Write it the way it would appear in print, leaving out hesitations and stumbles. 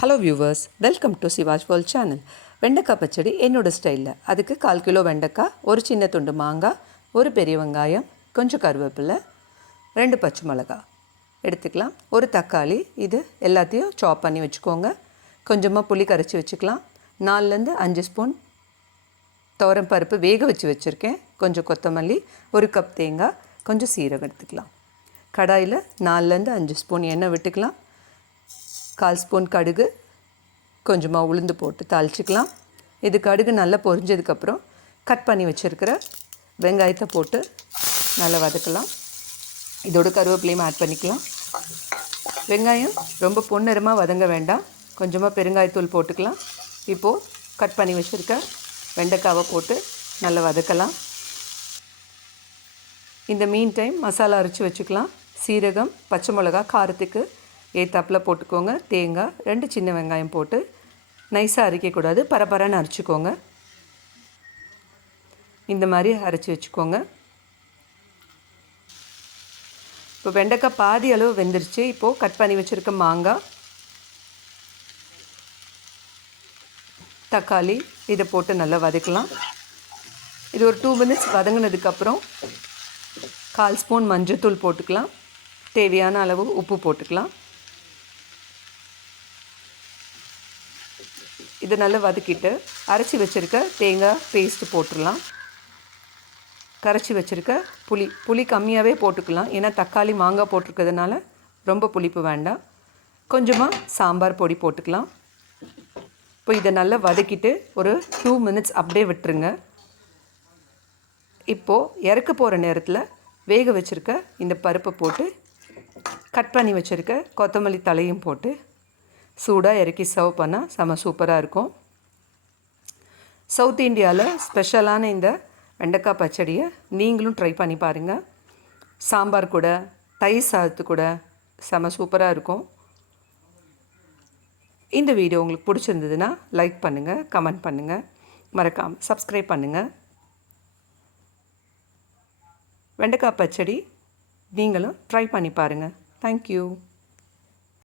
Hello viewers, welcome to Shivaj world channel. வெண்டைக்காய் பச்சடி என்னோடய ஸ்டைலில். அதுக்கு 1/4 கிலோ வெண்டைக்காய், ஒரு சின்ன துண்டு மாங்காய், ஒரு பெரிய வெங்காயம், கொஞ்சம் கருவேப்பிலை, 2 பச்சை மிளகாய் எடுத்துக்கலாம். ஒரு தக்காளி. இது எல்லாத்தையும் சாப் பண்ணி வச்சுக்கோங்க. கொஞ்சமாக புளி கரைச்சி வச்சுக்கலாம். 4லேருந்து 5 ஸ்பூன் துவரம் பருப்பு வேக வச்சு வச்சுருக்கேன். கொஞ்சம் கொத்தமல்லி, 1 கப் தேங்காய், கொஞ்சம் சீரகம் எடுத்துக்கலாம். கடாயில் 4லேருந்து 5 ஸ்பூன் எண்ணெய் விட்டுக்கலாம். 1/4 ஸ்பூன் கடுகு, கொஞ்சமாக உளுந்து போட்டு தாளிச்சிக்கலாம். இது கடுகு நல்லா பொரிஞ்சதுக்கப்புறம் கட் பண்ணி வச்சுருக்கிற வெங்காயத்தை போட்டு நல்லா வதக்கலாம். இதோட கருவேப்பிலையும் ஆட் பண்ணிக்கலாம். வெங்காயம் ரொம்ப பொன்னிறமாக வதங்க வேண்டாம். கொஞ்சமாக பெருங்காயத்தூள் போட்டுக்கலாம். இப்போது கட் பண்ணி வச்சுருக்க வெண்டைக்காவை போட்டு நல்லா வதக்கலாம். இந்த மீன் டைம் மசாலா அரைச்சி வச்சுக்கலாம். சீரகம், பச்சை மிளகா காரத்துக்கு ஏத்தாப்பில் போட்டுக்கோங்க. தேங்காய், 2 சின்ன வெங்காயம் போட்டு நைஸாக அரைக்கக்கூடாது, பரபரன்னு அரைச்சிக்கோங்க. இந்த மாதிரி அரைச்சி வச்சுக்கோங்க. இப்போ வெண்டைக்காய் பாதி அளவு வெந்துருச்சு. இப்போது கட் பண்ணி வச்சுருக்க மாங்காய், தக்காளி இதை போட்டு நல்லா வதக்கலாம். இது ஒரு 2 மினிட்ஸ் வதங்கினதுக்கப்புறம் 1/4 ஸ்பூன் மஞ்சள்தூள் போட்டுக்கலாம். தேவையான அளவு உப்பு போட்டுக்கலாம். இதை நல்லா வதக்கிட்டு அரைச்சி வச்சுருக்க தேங்காய் பேஸ்ட்டு போட்டுடலாம். கரைச்சி வச்சுருக்க புளி கம்மியாகவே போட்டுக்கலாம். ஏன்னா தக்காளி மாங்காய் போட்டிருக்கிறதுனால ரொம்ப புளிப்பு வேண்டாம். கொஞ்சமாக சாம்பார் பொடி போட்டுக்கலாம். இப்போ இதை நல்லா வதக்கிட்டு ஒரு 2 மினிட்ஸ் அப்படியே விட்டுருங்க. இப்போது இறக்க போகிற நேரத்தில் வேக வச்சுருக்க இந்த பருப்பை போட்டு கட் பண்ணி வச்சுருக்க கொத்தமல்லி தலையும் போட்டு சூடாக இறக்கி சர்வ் பண்ணால் செம சூப்பராக இருக்கும். சவுத் இந்தியாவில் ஸ்பெஷலான இந்த வெண்டைக்காய் பச்சடியை நீங்களும் ட்ரை பண்ணி பாருங்கள். சாம்பார் கூட, தயிர் சாதத்து கூட செம சூப்பராக இருக்கும். இந்த வீடியோ உங்களுக்கு பிடிச்சிருந்ததுன்னா லைக் பண்ணுங்கள், கமெண்ட் பண்ணுங்கள், மறக்காமல் சப்ஸ்கிரைப் பண்ணுங்கள். வெண்டைக்காய் பச்சடி நீங்களும் ட்ரை பண்ணி பாருங்கள். தேங்க்யூ.